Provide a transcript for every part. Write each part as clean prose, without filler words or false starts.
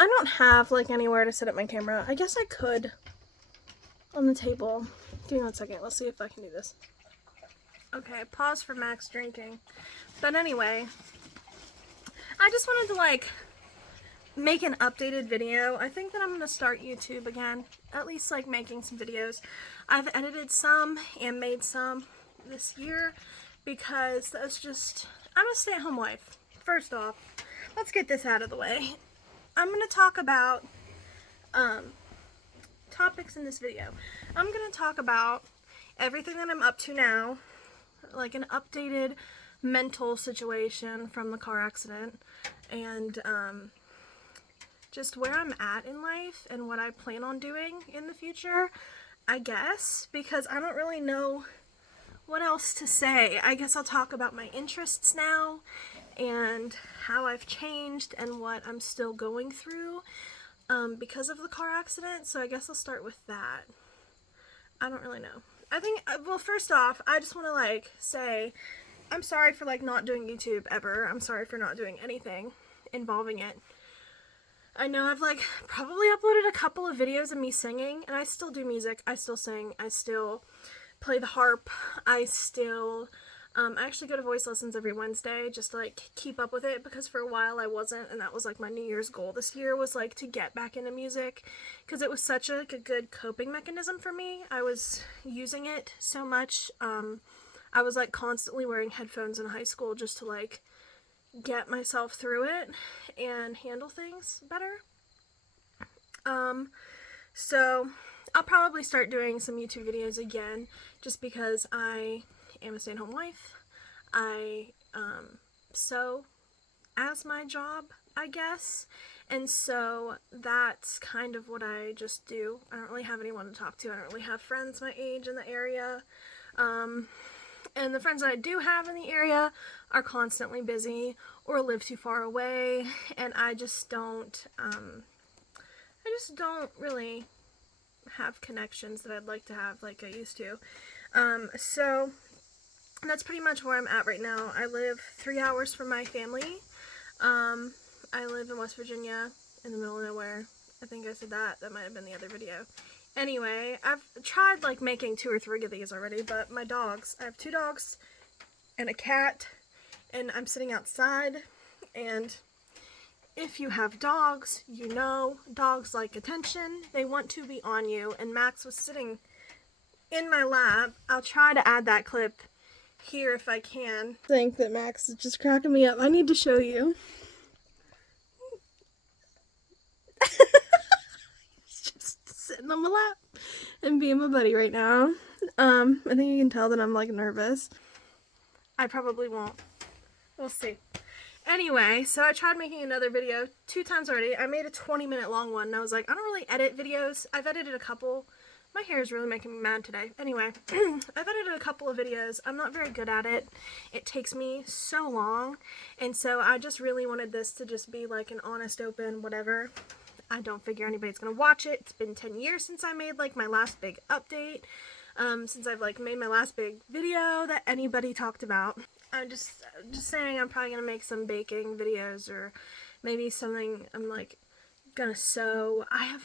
I don't have like anywhere to set up my camera. I guess I could on the table. Give me 1 second. Let's see if I can do this. Okay, pause for Max drinking. But anyway, I just wanted to like make an updated video. I think that I'm going to start YouTube again. At least like making some videos. I've edited some and made some this year because that's just, I'm a stay-at-home wife. First off, let's get this out of the way. I'm going to talk about topics in this video. I'm going to talk about everything that I'm up to now, like an updated mental situation from the car accident, and just where I'm at in life and what I plan on doing in the future, I guess, because I don't really know what else to say. I guess I'll talk about my interests now and how I've changed and what I'm still going through because of the car accident. So I guess I'll start with that. I don't really know. I think, well, first off, I just want to like say I'm sorry for like not doing YouTube ever. I'm sorry for not doing anything involving it. I know I've like probably uploaded a couple of videos of me singing, and I still do music. I still sing. I still play the harp. I still I actually go to voice lessons every Wednesday just to like keep up with it, because for a while I wasn't, and that was like my New Year's goal this year, was like to get back into music, because it was such a good coping mechanism for me. I was using it so much. I was like constantly wearing headphones in high school just to like get myself through it and handle things better. So I'll probably start doing some YouTube videos again, just because I am a stay-at-home wife. I sew as my job, I guess, and so that's kind of what I just do. I don't really have anyone to talk to. I don't really have friends my age in the area, and the friends that I do have in the area are constantly busy or live too far away, and I just don't really have connections that I'd like to have like I used to. So that's pretty much where I'm at right now. I live 3 hours from my family. I live in West Virginia, in the middle of nowhere. I think I said that. That might have been the other video. Anyway, I've tried like making 2 or 3 of these already, but my dogs, I have 2 dogs and a cat, and I'm sitting outside, and if you have dogs, you know dogs like attention. They want to be on you, and Max was sitting in my lap. I'll try to add that clip here if I can. I think that Max is just cracking me up. I need to show you. He's just sitting on my lap and being my buddy right now. I think you can tell that I'm like nervous. I probably won't. We'll see. Anyway, so I tried making another video 2 times already. I made a 20-minute long one, and I was like, I don't really edit videos. I've edited a couple. My hair is really making me mad today. Anyway, I've edited a couple of videos. I'm not very good at it. It takes me so long, and so I just really wanted this to just be like an honest, open, whatever. I don't figure anybody's gonna watch it. It's been 10 years since I made like my last big update. Since I've like made my last big video that anybody talked about. I'm just saying I'm probably gonna make some baking videos, or maybe something I'm like gonna sew. I have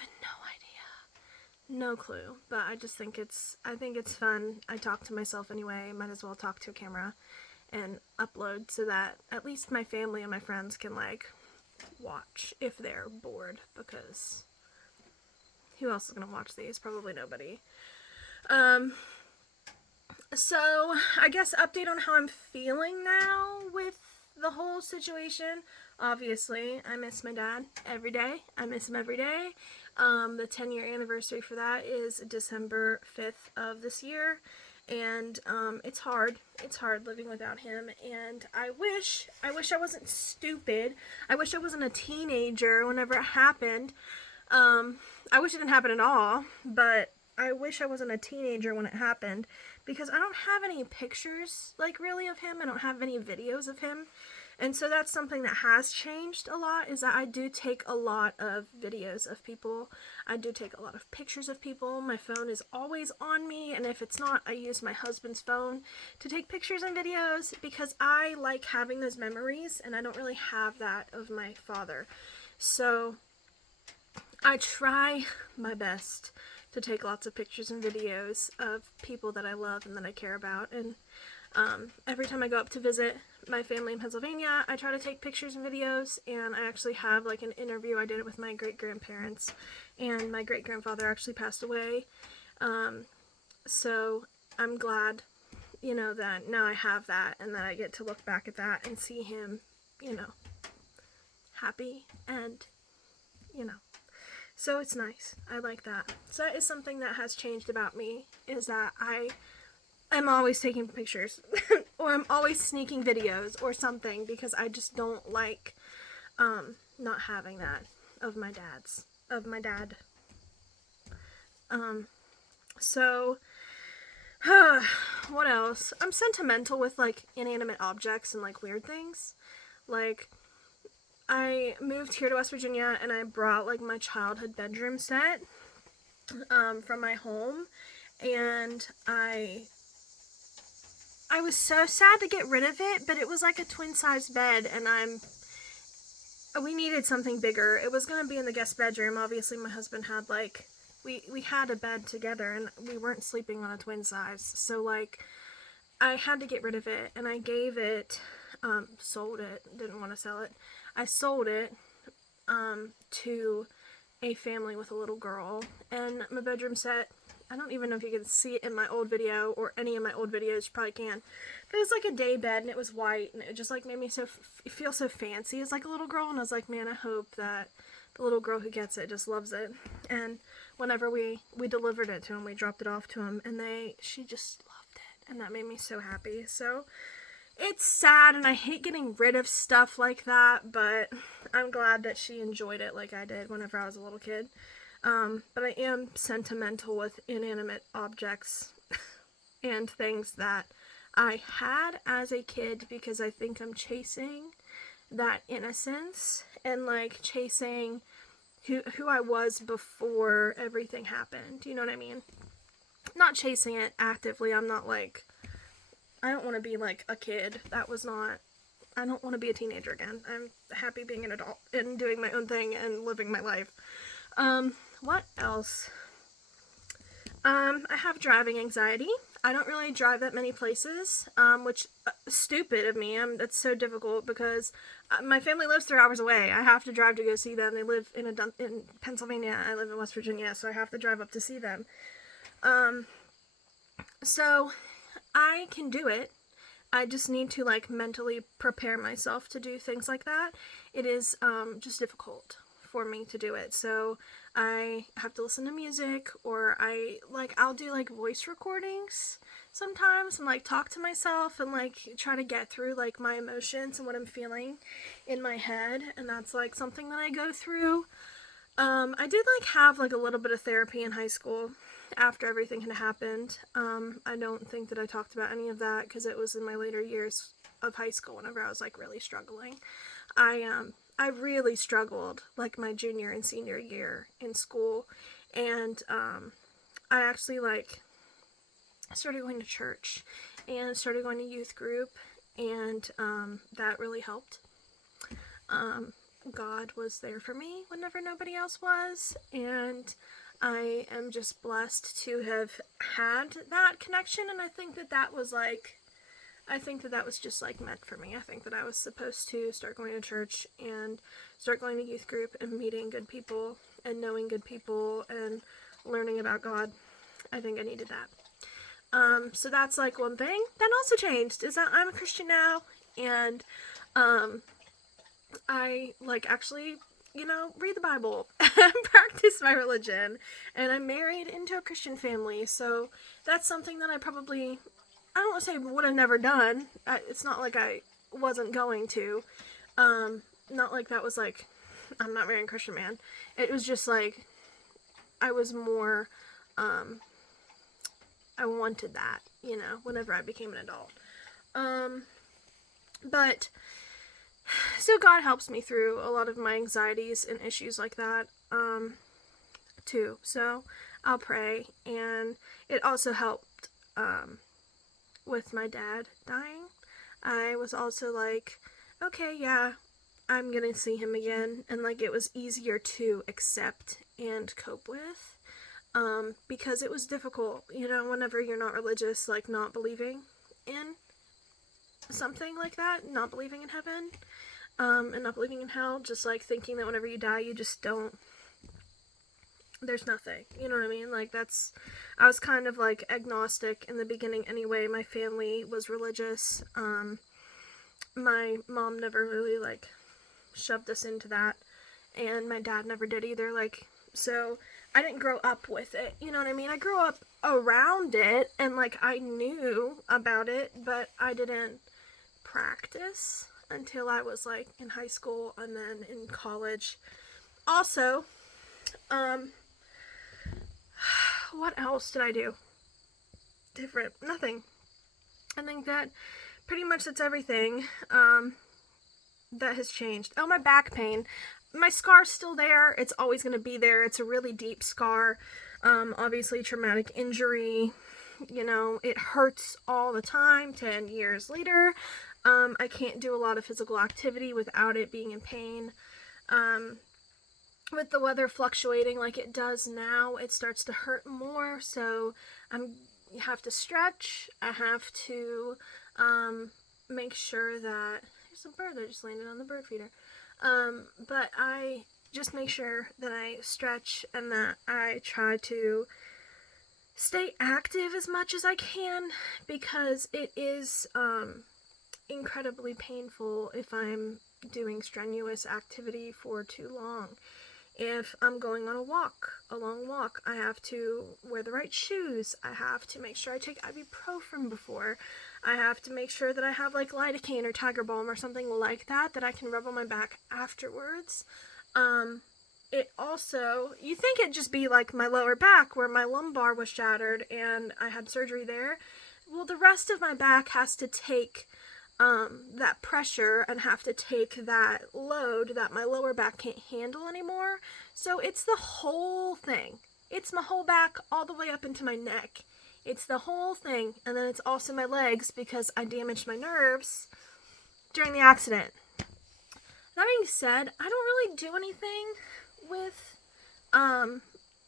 no clue, but I just think I think it's fun. I talk to myself anyway. Might as well talk to a camera and upload so that at least my family and my friends can like watch if they're bored, because who else is gonna watch these? Probably nobody. So I guess update on how I'm feeling now with the whole situation. Obviously, I miss my dad every day. I miss him every day. The 10-year anniversary for that is December 5th of this year, and it's hard. It's hard living without him, and I wish I wasn't stupid. I wish I wasn't a teenager whenever it happened. I wish it didn't happen at all, but I wish I wasn't a teenager when it happened, because I don't have any pictures, like, really of him. I don't have any videos of him. And so that's something that has changed a lot, is that I do take a lot of videos of people. I do take a lot of pictures of people. My phone is always on me, and if it's not, I use my husband's phone to take pictures and videos, because I like having those memories, and I don't really have that of my father. So I try my best to take lots of pictures and videos of people that I love and that I care about. And every time I go up to visit my family in Pennsylvania, I try to take pictures and videos. And I actually have like an interview. I did it with my great-grandparents, and my great-grandfather actually passed away. So I'm glad, that now I have that, and that I get to look back at that and see him, happy, and, so it's nice. I like that. So that is something that has changed about me, is that I'm always taking pictures, or I'm always sneaking videos or something, because I just don't like, not having that of my dad. So, what else? I'm sentimental with, like, inanimate objects and, like, weird things. Like, I moved here to West Virginia, and I brought, like, my childhood bedroom set, from my home, and I was so sad to get rid of it, but it was, like, a twin-size bed, and we needed something bigger. It was gonna be in the guest bedroom. Obviously, my husband had, like, we had a bed together, and we weren't sleeping on a twin size, so, like, I had to get rid of it, and I gave it, sold it, didn't want to sell it. I sold it, to a family with a little girl, and my bedroom set, I don't even know if you can see it in my old video, or any of my old videos, you probably can, but it was like a day bed, and it was white, and it just, like, made me feel so fancy as, like, a little girl, and I was like, man, I hope that the little girl who gets it just loves it. And whenever we delivered it to him, we dropped it off to him, and she just loved it, and that made me so happy. So it's sad, and I hate getting rid of stuff like that, but I'm glad that she enjoyed it like I did whenever I was a little kid. But I am sentimental with inanimate objects and things that I had as a kid, because I think I'm chasing that innocence, and, like, chasing who I was before everything happened. You know what I mean? Not chasing it actively. I'm not, like, I don't want to be, like, a kid. I don't want to be a teenager again. I'm happy being an adult and doing my own thing and living my life. What else? I have driving anxiety. I don't really drive that many places, which, stupid of me. That's so difficult, because my family lives 3 hours away. I have to drive to go see them. They live in Pennsylvania. I live in West Virginia, so I have to drive up to see them. So I can do it. I just need to, like, mentally prepare myself to do things like that. It is, just difficult for me to do it. So I have to listen to music, or I'll do, like, voice recordings sometimes, and, like, talk to myself, and, like, try to get through, like, my emotions and what I'm feeling in my head, and that's, like, something that I go through. I did, like, have, like, a little bit of therapy in high school after everything had happened. I don't think that I talked about any of that, because it was in my later years of high school whenever I was, like, really struggling. I really struggled, like, my junior and senior year in school, and I actually, like, started going to church and started going to youth group, and that really helped. God was there for me whenever nobody else was, and I am just blessed to have had that connection, and I think that was just, like, meant for me. I think that I was supposed to start going to church and start going to youth group and meeting good people and knowing good people and learning about God. I think I needed that. So that's, like, one thing that also changed, is that I'm a Christian now, and I, like, actually, read the Bible and practice my religion, and I'm married into a Christian family, so that's something that I don't want to say would have never done. It's not like I wasn't going to. Not like that was, like, I'm not marrying a Christian man. It was just, like, I was more, I wanted that, whenever I became an adult. But, so God helps me through a lot of my anxieties and issues like that, too. So I'll pray, and it also helped, with my dad dying. I was also like, okay, yeah, I'm gonna see him again, and like it was easier to accept and cope with. Because it was difficult, you know, whenever you're not religious, like not believing in something like that, not believing in heaven, and not believing in hell, just like thinking that whenever you die, you just don't, there's nothing, you know what I mean? Like I was kind of like agnostic in the beginning anyway. My family was religious. My mom never really like shoved us into that, and my dad never did either, like, so I didn't grow up with it, you know what I mean? I grew up around it, and like I knew about it, but I didn't practice until I was like in high school and then in college. Also, what else did I do different? Nothing. I think that pretty much that's everything that has changed. Oh, my back pain. My scar's still there. It's always going to be there. It's a really deep scar. Obviously, traumatic injury. You know, it hurts all the time. 10 years later, I can't do a lot of physical activity without it being in pain. With the weather fluctuating like it does now, it starts to hurt more. So you have to stretch. I have to make sure that there's a bird that just landed on the bird feeder. But I just make sure that I stretch and that I try to stay active as much as I can, because it is incredibly painful if I'm doing strenuous activity for too long. If I'm going on a long walk, I have to wear the right shoes. I have to make sure I take ibuprofen before. I have to make sure that I have like lidocaine or Tiger Balm or something like that I can rub on my back afterwards. It also, you think it'd just be like my lower back where my lumbar was shattered and I had surgery there. Well, the rest of my back has to take that pressure and have to take that load that my lower back can't handle anymore. So it's the whole thing. It's my whole back all the way up into my neck. It's the whole thing. And then it's also my legs because I damaged my nerves during the accident. That being said, I don't really do anything with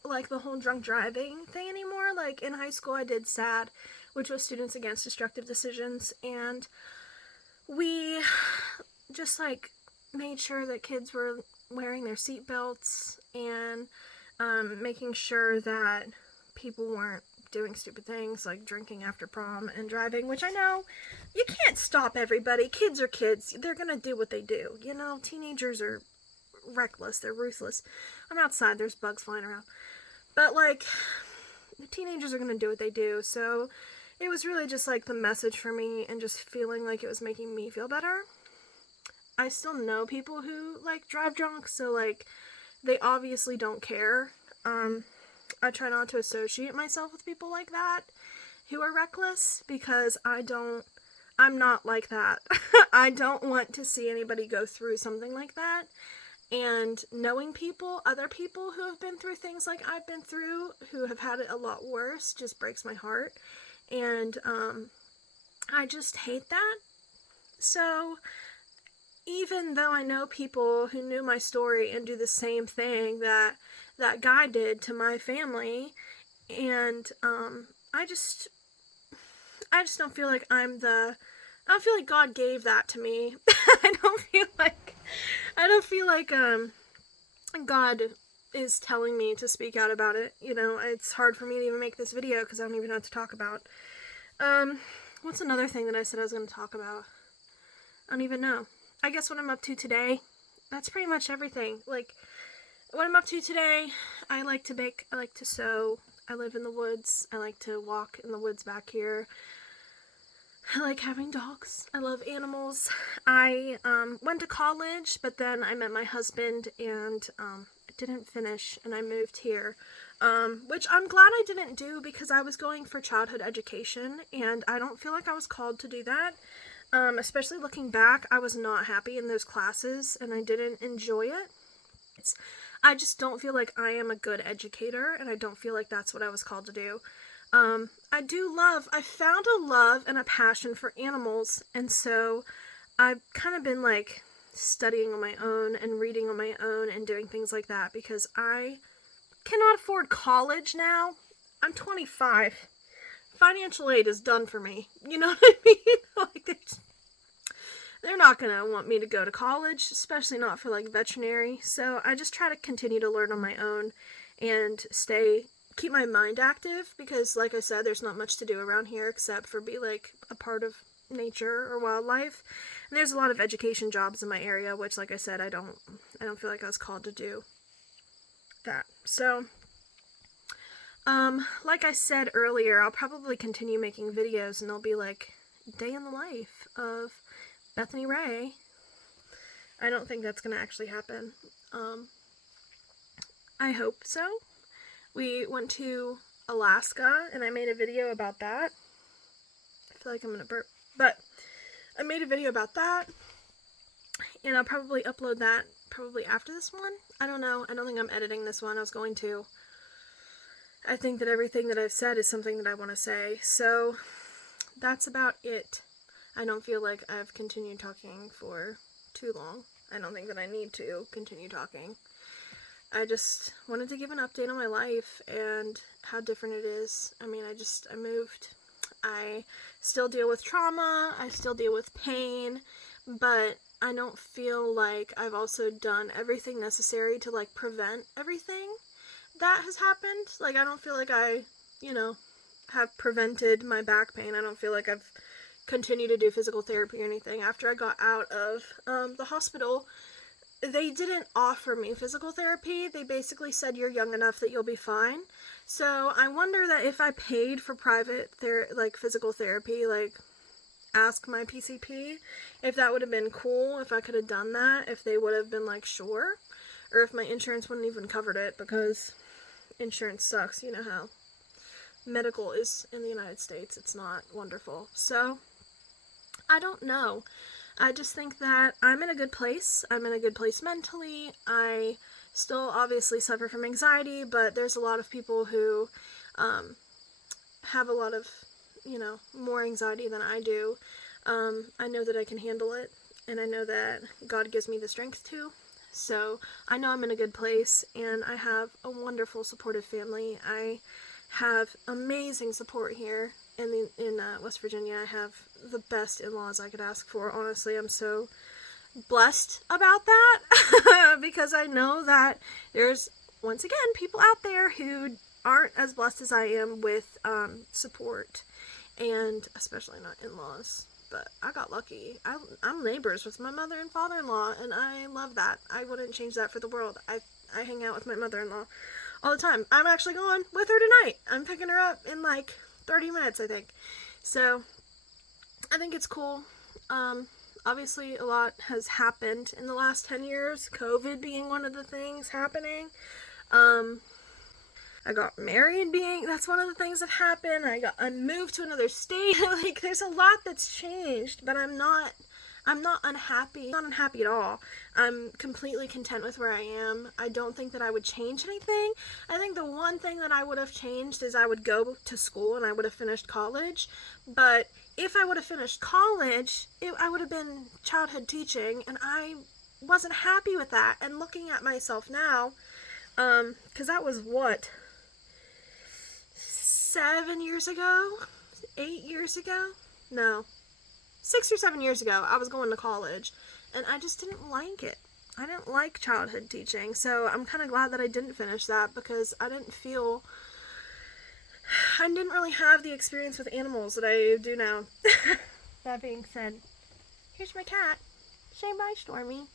like the whole drunk driving thing anymore. Like in high school I did SAD, which was Students Against Destructive Decisions, and we just like made sure that kids were wearing their seatbelts and making sure that people weren't doing stupid things like drinking after prom and driving, which I know you can't stop everybody. Kids are kids. They're gonna do what they do. You know, teenagers are reckless. They're ruthless. I'm outside. There's bugs flying around. But like, the teenagers are gonna do what they do. So it was really just like the message for me and just feeling like it was making me feel better. I still know people who like drive drunk, so like they obviously don't care. I try not to associate myself with people like that who are reckless because I'm not like that. I don't want to see anybody go through something like that. And knowing people, other people who have been through things like I've been through, who have had it a lot worse, just breaks my heart. And I just hate that. So even though I know people who knew my story and do the same thing that that guy did to my family, and I just don't feel like I don't feel like God gave that to me. I don't feel like God is telling me to speak out about it. You know, it's hard for me to even make this video because I don't even know what to talk about. What's another thing that I said I was going to talk about? I don't even know. I guess what I'm up to today, that's pretty much everything. Like, what I'm up to today, I like to bake, I like to sew, I live in the woods, I like to walk in the woods back here. I like having dogs. I love animals. I went to college, but then I met my husband and didn't finish, and I moved here, which I'm glad I didn't do because I was going for childhood education, and I don't feel like I was called to do that. Especially looking back, I was not happy in those classes, and I didn't enjoy it. I just don't feel like I am a good educator, and I don't feel like that's what I was called to do. I found a love and a passion for animals, and so I've kind of been like studying on my own and reading on my own and doing things like that, because I cannot afford college now. I'm 25. Financial aid is done for me. You know what I mean? Like, they're not going to want me to go to college, especially not for like veterinary. So I just try to continue to learn on my own and keep my mind active, because like I said, there's not much to do around here except for be like a part of nature or wildlife. And there's a lot of education jobs in my area, which like I said, I don't feel like I was called to do that. So like I said earlier, I'll probably continue making videos, and they'll be like day in the life of Bethany Ray. I don't think that's gonna actually happen. I hope so. We went to Alaska, and I made a video about that. I feel like I'm gonna burp, but I made a video about that, and I'll probably upload that probably after this one. I don't know. I don't think I'm editing this one. I was going to. I think that everything that I've said is something that I want to say, so that's about it. I don't feel like I've continued talking for too long. I don't think that I need to continue talking. I just wanted to give an update on my life and how different it is. I mean, I moved. I still deal with trauma. I still deal with pain, but I don't feel like I've also done everything necessary to like prevent everything that has happened. Like, I don't feel like I, have prevented my back pain. I don't feel like I've continued to do physical therapy or anything. After I got out of the hospital, they didn't offer me physical therapy. They basically said, you're young enough that you'll be fine. So I wonder that if I paid for private physical therapy, like ask my PCP, if that would have been cool, if I could have done that, if they would have been like, sure, or if my insurance wouldn't even covered it, because insurance sucks. You know how medical is in the United States. It's not wonderful. So I don't know. I just think that I'm in a good place. I'm in a good place mentally. I still obviously suffer from anxiety, but there's a lot of people who have a lot of, more anxiety than I do. I know that I can handle it, and I know that God gives me the strength to. So I know I'm in a good place, and I have a wonderful, supportive family. I have amazing support here in West Virginia. I have the best in-laws I could ask for. Honestly, I'm so blessed about that because I know that there's, once again, people out there who aren't as blessed as I am with support, and especially not in-laws. But I got lucky. I'm neighbors with my mother and father-in-law, and I love that. I wouldn't change that for the world. I hang out with my mother-in-law all the time. I'm actually going with her tonight. I'm picking her up in like 30 minutes, I think. So I think it's cool. Obviously a lot has happened in the last 10 years, COVID being one of the things happening. I got married that's one of the things that happened. I moved to another state. Like, there's a lot that's changed, but I'm not unhappy. I'm not unhappy at all. I'm completely content with where I am. I don't think that I would change anything. I think the one thing that I would have changed is I would go to school and I would have finished college. But if I would have finished college, I would have been childhood teaching, and I wasn't happy with that. And looking at myself now, because that was what, 7 years ago? 8 years ago? No. 6 or 7 years ago, I was going to college, and I just didn't like it. I didn't like childhood teaching, so I'm kind of glad that I didn't finish that, because I didn't really have the experience with animals that I do now. That being said, here's my cat. Say bye, Stormy.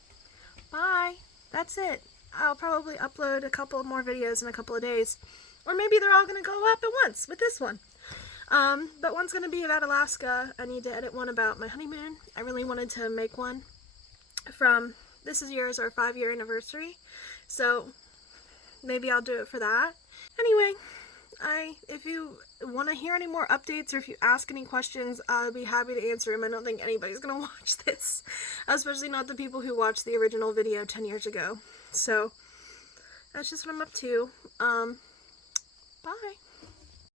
Bye. That's it. I'll probably upload a couple more videos in a couple of days. Or maybe they're all going to go up at once with this one. But one's going to be about Alaska. I need to edit one about my honeymoon. I really wanted to make one from, this year's our 5-year anniversary. So maybe I'll do it for that. Anyway, if you want to hear any more updates, or if you ask any questions, I'll be happy to answer them. I don't think anybody's going to watch this, especially not the people who watched the original video 10 years ago. So that's just what I'm up to. Bye.